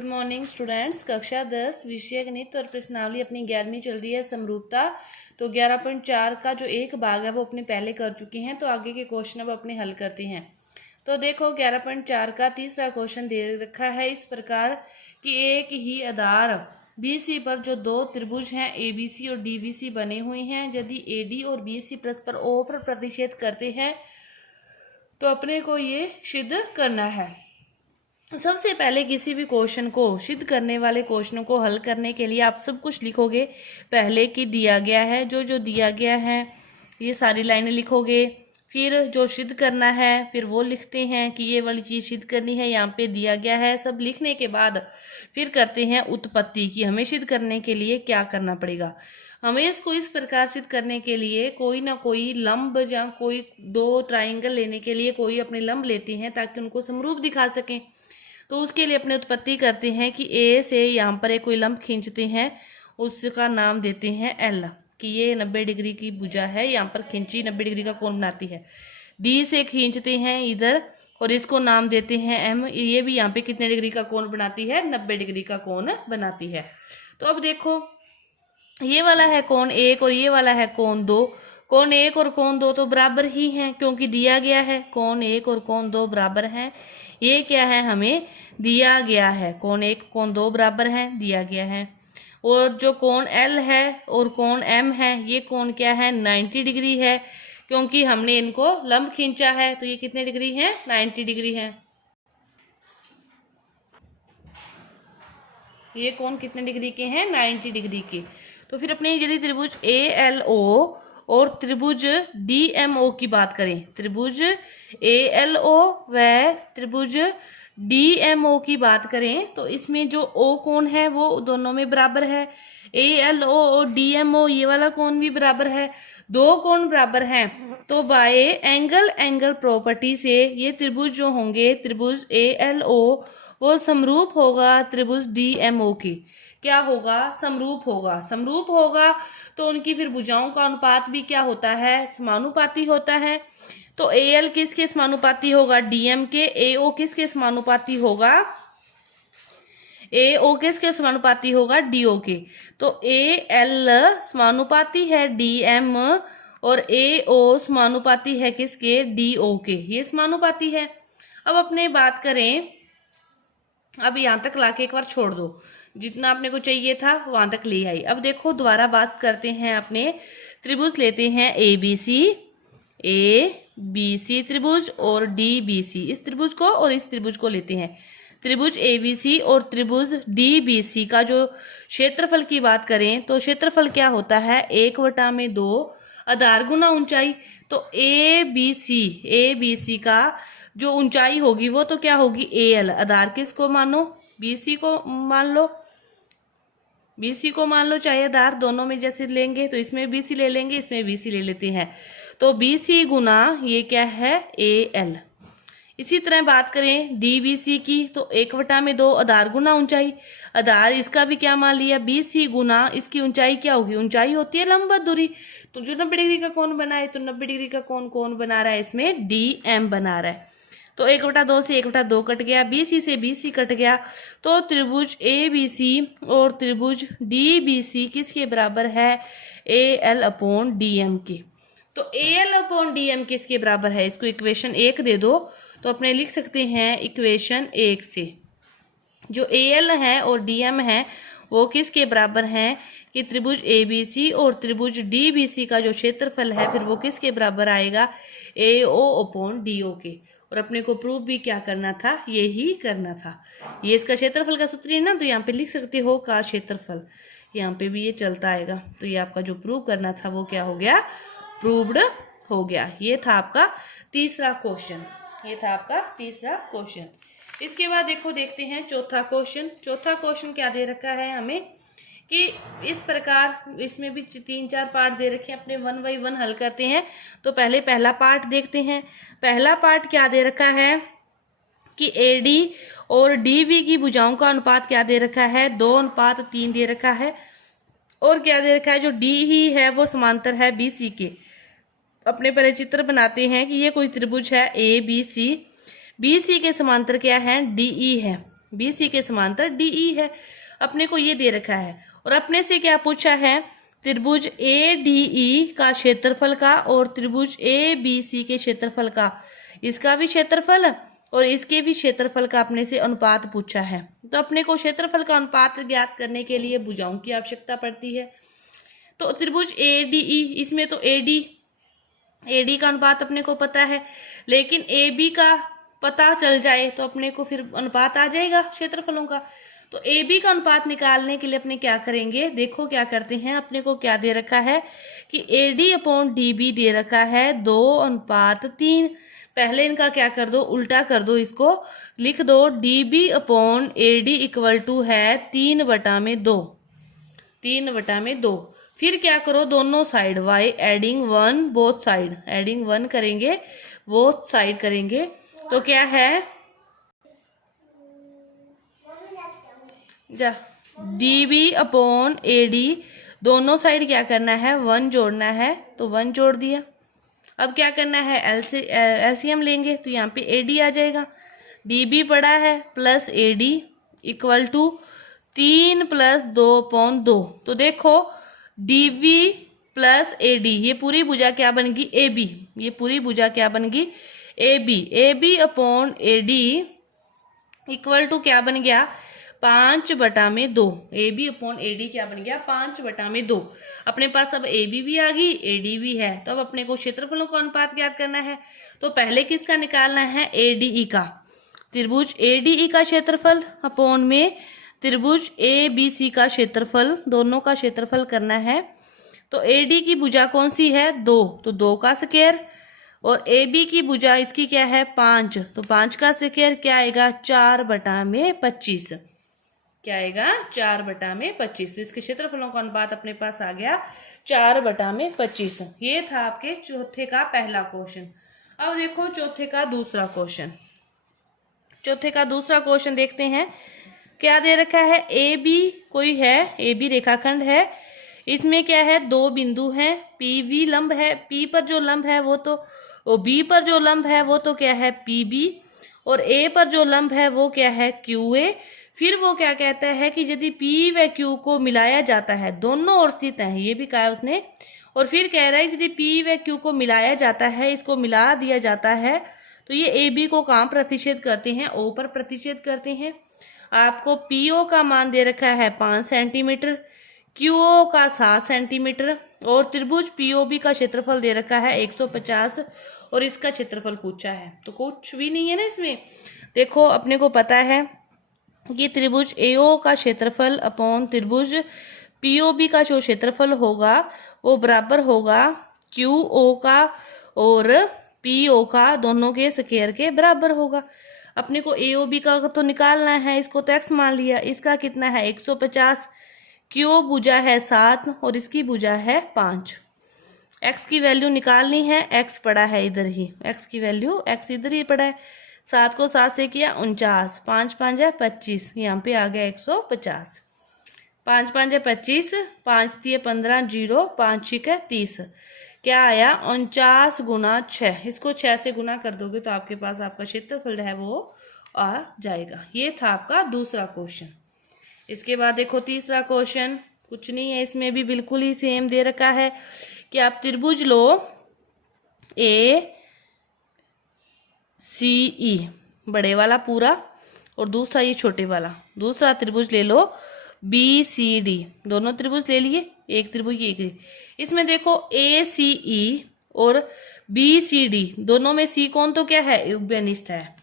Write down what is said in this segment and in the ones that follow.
Good morning students. कक्षा 10 विषय गणित और प्रश्नावली अपनी 11वीं चल रही है समरूपता। तो 11.4 का जो एक भाग है वो अपने पहले कर चुके हैं, तो आगे के क्वेश्चन अब अपने हल करते हैं। तो देखो 11.4 का तीसरा क्वेश्चन दे रखा है इस प्रकार कि एक ही आधार BC पर जो दो त्रिभुज हैं ABC और DBC बने हुए हैं, यदि AD और BC परस्पर O पर प्रतिच्छेद करते हैं तो अपने को ये सिद्ध करना है। सबसे पहले किसी भी क्वेश्चन को सिद्ध करने वाले क्वेश्चनों को हल करने के लिए आप सब कुछ लिखोगे। पहले कि दिया गया है, जो दिया गया है ये सारी लाइनें लिखोगे। फिर जो सिद्ध करना है फिर वो लिखते हैं कि ये वाली चीज़ सिद्ध करनी है, यहाँ पे दिया गया है। सब लिखने के बाद फिर करते हैं उत्पत्ति कि हमें सिद्ध करने के लिए क्या करना पड़ेगा। हमें इसको इस प्रकार सिद्ध करने के लिए कोई ना कोई लंब या कोई दो ट्राइंगल लेने के लिए कोई अपने लंब लेते हैं ताकि उनको समरूप दिखा सकें। तो उसके लिए अपने उत्पत्ति करते हैं कि A से यहाँ पर एक कोई लंब खींचते हैं, उसका नाम देते हैं L कि ये 90 डिग्री की भुजा है, यहाँ पर खींची 90 डिग्री का कोण बनाती है। D से खींचते हैं इधर और इसको नाम देते हैं M, ये भी यहाँ पे कितने डिग्री का कोण बनाती है, 90 डिग्री का कोण बनाती है। तो अब देखो ये वाला है कोण 1 और ये वाला है कोण 2। कोण 1 और कोण 2 तो बराबर ही हैं क्योंकि दिया गया है कोण 1 और कोण 2 बराबर हैं। ये क्या है, हमें दिया गया है कोण 1 कोण 2 बराबर हैं, दिया गया है। और जो कोण L है और कोण M है ये कोण क्या है, 90 डिग्री है क्योंकि हमने इनको लंब खींचा है। तो ये कितने डिग्री है, 90 डिग्री है। ये कोण कितने डिग्री के हैं, 90 डिग्री के। तो फिर अपने यदि त्रिभुज ALO और त्रिभुज DMO की बात करें, त्रिभुज ALO व त्रिभुज DMO की बात करें तो इसमें जो O कोण है वो दोनों में बराबर है। ALO और DMO ये वाला कोण भी बराबर है, दो कोण बराबर हैं। तो बाय एंगल प्रॉपर्टी से ये त्रिभुज जो होंगे त्रिभुज ALO वो समरूप होगा त्रिभुज DMO के। क्या होगा, समरूप होगा। समरूप होगा तो उनकी फिर भुजाओं का अनुपात भी क्या होता है, समानुपाती होता है। तो AL किसके समानुपाती होगा, DM के। AO किसके समानुपाती होगा, AO किसके समानुपाती होगा, DO के। तो AL समानुपाती है DM और AO समानुपाती है किसके, DO के। ये समानुपाती है। अब अपने बात करें, अब यहाँ तक लाके एक बार छोड़ दो, जितना अपने को चाहिए था वहां तक ले आई। अब देखो दोबारा बात करते हैं, अपने त्रिभुज लेते हैं ABC त्रिभुज और DBC, इस त्रिभुज को और इस त्रिभुज को लेते हैं। त्रिभुज ABC और त्रिभुज DBC का जो क्षेत्रफल की बात करें तो क्षेत्रफल क्या होता है, 1/2 आधार गुना ऊंचाई। तो ABC का जो ऊंचाई होगी वो तो क्या होगी, AL। आधार किसको मानो, BC को मान लो, BC को मान लो, चाहे आधार दोनों में जैसे लेंगे तो इसमें BC ले लेंगे, इसमें BC ले लेते हैं। तो BC गुना ये क्या है, AL। इसी तरह बात करें DBC की तो 1/2 आधार गुना ऊंचाई। आधार इसका भी क्या मान लिया, BC गुना इसकी ऊंचाई क्या होगी, ऊंचाई होती है लंबवत दूरी। तो जो 90 डिग्री का कोण बना है तो 90 डिग्री का कोण कौन बना रहा है, इसमें DM बना रहा है। तो 1/2 से 1/2 कट गया, BC से BC कट गया। तो त्रिभुज ABC और त्रिभुज DBC किसके बराबर है, AL/DM के। तो AL/DM किसके बराबर है, इसको इक्वेशन 1 दे दो तो अपने लिख सकते हैं इक्वेशन 1 से जो AL है और DM है वो किसके बराबर हैं कि त्रिभुज ABC और त्रिभुज DBC का जो क्षेत्रफल है फिर वो किसके बराबर आएगा, AO/DO के। और अपने को प्रूव भी क्या करना था, यही करना था। ये इसका क्षेत्रफल का सूत्र है ना, तो यहाँ पे लिख सकते हो का क्षेत्रफल, यहाँ पे भी ये चलता आएगा। तो ये आपका जो प्रूव करना था वो क्या हो गया, प्रूव्ड हो गया। ये था आपका तीसरा क्वेश्चन, ये था आपका तीसरा क्वेश्चन। इसके बाद देखो देखते हैं चौथा क्वेश्चन। चौथा क्वेश्चन क्या दे रखा है हमें कि इस प्रकार, इसमें भी 3-4 पार्ट दे रखे हैं, अपने 1 बाई 1 हल करते हैं। तो पहले पहला पार्ट देखते हैं। पहला पार्ट क्या दे रखा है कि AD और DB की भुजाओं का अनुपात क्या दे रखा है, 2:3 दे रखा है। और क्या दे रखा है, जो D ही है वो समांतर है BC के। अपने पहले चित्र बनाते हैं कि ये कोई त्रिभुज है ABC, BC के समांतर क्या है, DE है। BC के समांतर DE है। अपने को ये दे रखा है और अपने से क्या पूछा है, त्रिभुज ADE का क्षेत्रफल का और त्रिभुज ABC के क्षेत्रफल का, इसका भी क्षेत्रफल और इसके भी क्षेत्रफल का अपने से अनुपात पूछा है। तो अपने को क्षेत्रफल का अनुपात ज्ञात करने के लिए भुजाओं की आवश्यकता पड़ती है। तो त्रिभुज ADE, इसमें तो AD का अनुपात अपने को पता है, लेकिन AB का पता चल जाए तो अपने को फिर अनुपात आ जाएगा क्षेत्रफलों का। तो AB का अनुपात निकालने के लिए अपने क्या करेंगे, देखो क्या करते हैं। अपने को क्या दे रखा है कि AD/DB दे रखा है 2:3। पहले इनका क्या कर दो, उल्टा कर दो, इसको लिख दो DB/AD इक्वल टू है 3/2, 3/2। फिर क्या करो, दोनों side y adding 1 both side, adding 1 करेंगे, बोथ साइड करेंगे तो क्या है, जा DB/AD दोनों साइड क्या करना है, 1 जोड़ना है, तो 1 जोड़ दिया। अब क्या करना है, LCM लेंगे तो यहाँ पे AD आ जाएगा। DB पड़ा है प्लस AD इक्वल टू 3 + 2/2। तो देखो DB प्लस AD, ये पूरी भुजा क्या बन गई, AB। ये पूरी भुजा क्या बन गई, AB। AB/AD इक्वल टू क्या बन गया, 5/2। AB/AD क्या बन गया, 5/2। अपने पास अब AB भी आ गई, AD भी है। तो अब अपने को क्षेत्रफलों का अनुपात ज्ञात करना है। तो पहले किसका निकालना है, ADE का। त्रिभुज ADE का क्षेत्रफल अपॉन में त्रिभुज ABC का क्षेत्रफल, दोनों का क्षेत्रफल करना है। तो AD की भुजा कौन सी है, 2, तो 2 का स्क्वायर, और AB की भुजा इसकी क्या है, 5, तो 5 का स्क्वायर क्या आएगा, 4/25। क्या आएगा, 4/25। तो इसके क्षेत्रफलों का अनुपात अपने पास आ गया 4/25। ये था आपके चौथे का पहला क्वेश्चन। अब देखो चौथे का दूसरा क्वेश्चन। चौथे का दूसरा क्वेश्चन देखते हैं। क्या दे रखा है, AB कोई है, AB रेखाखंड है। इसमें क्या है, 2 बिंदु हैं, PV लंब है, P पर जो लंब है वो तो, B पर जो लंब है वो तो क्या है, PB, और A पर जो लंब है वो क्या है, QA। फिर वो क्या कहता है कि यदि P व Q को मिलाया जाता है, दोनों ओर स्थित हैं, ये भी कहा है उसने। और फिर कह रहा है यदि P व Q को मिलाया जाता है, इसको मिला दिया जाता है, तो ये AB को कहाँ प्रतिच्छेद करते हैं, O पर प्रतिच्छेद करते हैं। आपको PO का मान दे रखा है 5 सेंटीमीटर, QO का 7 सेंटीमीटर, और त्रिभुज POB का क्षेत्रफल दे रखा है 150, और इसका क्षेत्रफल पूछा है। तो कुछ भी नहीं है ना इसमें। देखो अपने को पता है कि त्रिभुज AO का क्षेत्रफल अपॉन त्रिभुज POB का जो क्षेत्रफल होगा वो बराबर होगा QO का और PO का, दोनों के स्क्वायर के बराबर होगा। अपने को AOB का तो निकालना है, इसको तो x मान लिया, इसका कितना है 150। क्यू भुजा है 7 और इसकी भुजा है 5। x की वैल्यू निकालनी है, x पड़ा है इधर ही, x की वैल्यू x इधर ही पड़ा है। 7 को 7 से किया 49, 5 5 है 25, यहाँ पे आ गया 150। 5 5 है 25, 5 दिए 15, 0, 5 6 है 30। क्या आया 49 × 6। इसको 6 से गुना कर दोगे तो आपके पास आपका क्षेत्रफल है वो आ जाएगा। ये था आपका दूसरा क्वेश्चन। इसके बाद देखो तीसरा क्वेश्चन, कुछ नहीं है इसमें भी, बिल्कुल ही सेम दे रखा है कि आप त्रिभुज लो ACE बड़े वाला पूरा, और दूसरा ये छोटे वाला, दूसरा त्रिभुज ले लो BCD, दोनों त्रिभुज ले लिए, एक त्रिभुज एक। इसमें देखो ACE और BCD दोनों में C कोण तो क्या है, उभयनिष्ठ है।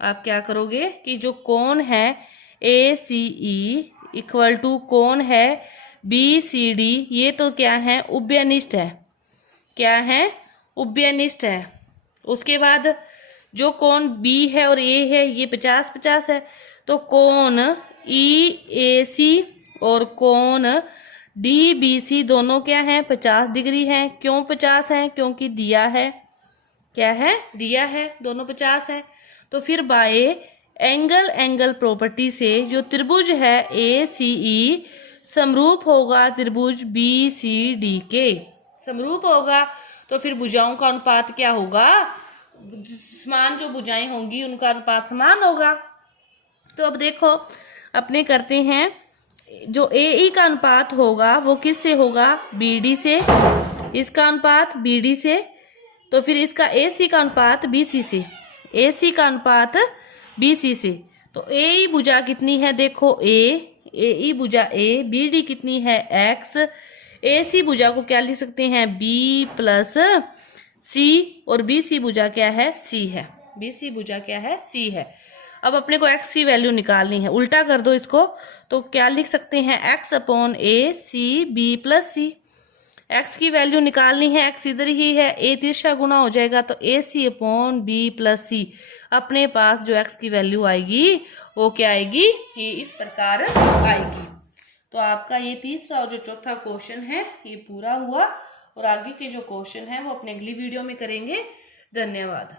आप क्या करोगे कि जो कोण है ACE इक्वल टू कोण है BCD, ये तो क्या है, उभयनिष्ठ है। क्या है, उभयनिष्ठ है। उसके बाद जो कोण B है और A है ये 50-50 है, तो कोण EAC और कोण DBC दोनों क्या है, 50 डिग्री है। क्यों 50 है, क्योंकि दिया है, क्या है, दिया है, दोनों 50 है। तो फिर बाय एंगल प्रॉपर्टी से जो त्रिभुज है ACE समरूप होगा त्रिभुज BCD के, समरूप होगा। तो फिर भुजाओं का अनुपात क्या होगा, समान जो भुजाएं होंगी उनका अनुपात समान होगा। तो अब देखो अपने करते हैं, जो ए ई का अनुपात होगा वो किससे होगा, बी डी से, इसका अनुपात बी डी से, तो फिर इसका ए सी का अनुपात बी सी से, ए सी का अनुपात बी सी से। तो ए ई भुजा कितनी है, देखो ए ई भुजा ए, बी डी कितनी है एक्स, ए सी भुजा को क्या लिख सकते हैं, बी प्लस सी, और बी सी भुजा क्या है, सी है, बी सी भुजा क्या है, सी है। अब अपने को एक्स की वैल्यू निकालनी है, उल्टा कर दो इसको, तो क्या लिख सकते हैं, एक्स अपॉन ए सी बी प्लस सी। एक्स की वैल्यू निकालनी है, एक्स इधर ही है, ए तिरछा गुना हो जाएगा, तो ए सी अपॉन बी प्लस सी। अपने पास जो एक्स की वैल्यू आएगी वो क्या आएगी, ये इस प्रकार आएगी। तो आपका ये तीसरा और जो चौथा क्वेश्चन है ये पूरा हुआ, और आगे के जो क्वेश्चन है वो अपने अगली वीडियो में करेंगे। धन्यवाद।